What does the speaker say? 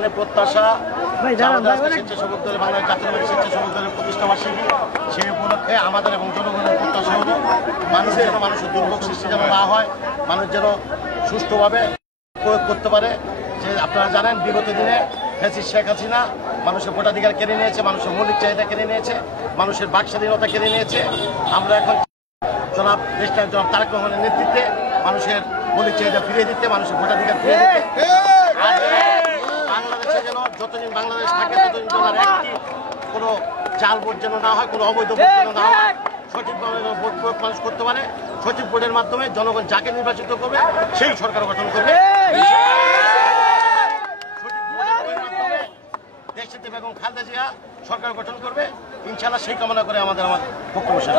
দীর্ঘদিনের প্রত্যাশা স্বেচ্ছাসেবক দল বাংলাদেশ জাতীয়তাবাদী স্বেচ্ছাসেবক দলের প্রতিষ্ঠাবার্ষিকী, সেই উপলক্ষে আমাদের এবং জনগণের প্রত্যাশা হল মানুষের দুর্ভোগ সৃষ্টি যেন না হয়, মানুষ যেন সুষ্ঠুভাবে প্রয়োগ করতে পারে। যে আপনারা জানেন বিগত দিনে ফ্যাসিস্ট শেখ হাসিনা মানুষের ভোটাধিকার কেড়ে নিয়েছে, মানুষের মৌলিক চাহিদা কেড়ে নিয়েছে, মানুষের বাক স্বাধীনতা কেড়ে নিয়েছে। আমরা এখন জনাব তারেক রহমানের নেতৃত্বে মানুষের মৌলিক চাহিদা ফিরিয়ে দিতে, মানুষের ভোটাধিকার ফিরিয়ে দিতে, বাংলাদেশে যেন যতদিন বাংলাদেশ থাকে ততদিন যেন একটি কোনো জাল ভোট যেন না হয়, কোনো অবৈধ ভোট যেন না হয়, সঠিকভাবে ভোট প্রয়োগ মানুষ করতে পারে। সঠিক ভোটের মাধ্যমে জনগণ যাকে নির্বাচিত করবে সেই সরকার গঠন করবে। সঠিক ভোটের মাধ্যমে দেশটিতে বেগম খালেদা জিয়া সরকার গঠন করবে ইনশাআল্লাহ, সেই কামনা করে আমার বক্তব্য শেষ।